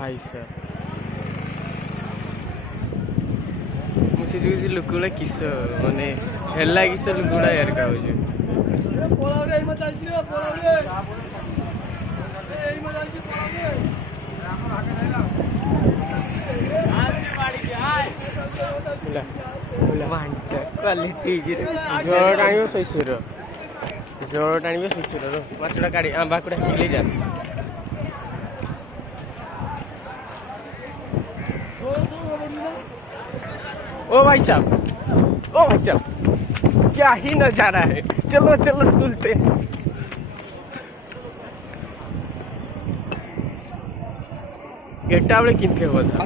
भाई साहब मुझे जो लुकुड़ा किस माने हेला किस लुकुड़ा यार का हो जो क्वालिटी जोर टाणिबो सैसुर जोर टाणिबो सैसुर रो माछड़ा काढी बाकुड़ा हिली जा ओ भाई साहब क्या ही नजारा है। चलो चलो सुनते गेटा बड़े किनके हो था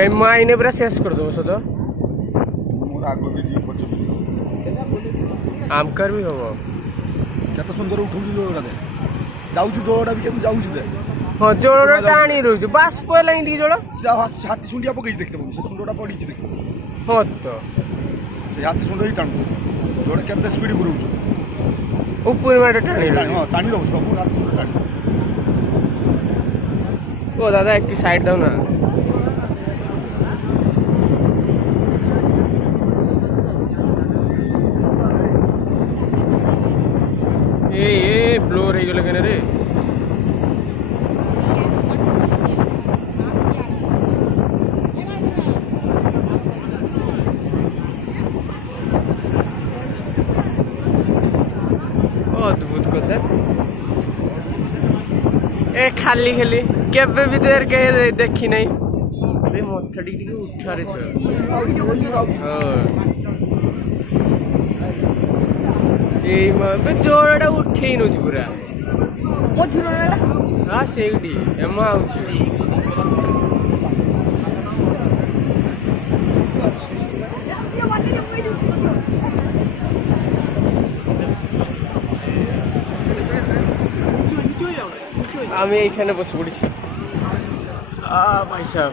ए माइने पूरा शेष कर दो सो तो आमकर भी हो केते सुंदर उठुछु जोड़ा दे जाउछु जोड़ा भी केते जाउछु दे हां जोड़ा टाणी रहू बास पहला इंदी जोड़ा हाथी सुंडिया पकई देखते से सुंडोटा पड़ी छी देखो हां तो से हाथी सुंडो ही टाणु जोड़ा केते स्पीड गुरुछु ऊपर में टाणी हां टाणी दो सब हाथी सुंडो टाणी ओ दादा एक साइड दो ना ए ब्लो रही गले केने रे अद्भुत कथा ए खाली खाली केबे भी देर के देखी नहीं अबे मथड़ी टिके उठा रे छ हां ए बे जोड़ा उठेई नु पूरा ओ झुरना हां सेगडी एमा आउछ আমি এইখানে বসে পড়েছি ভাই সাহেব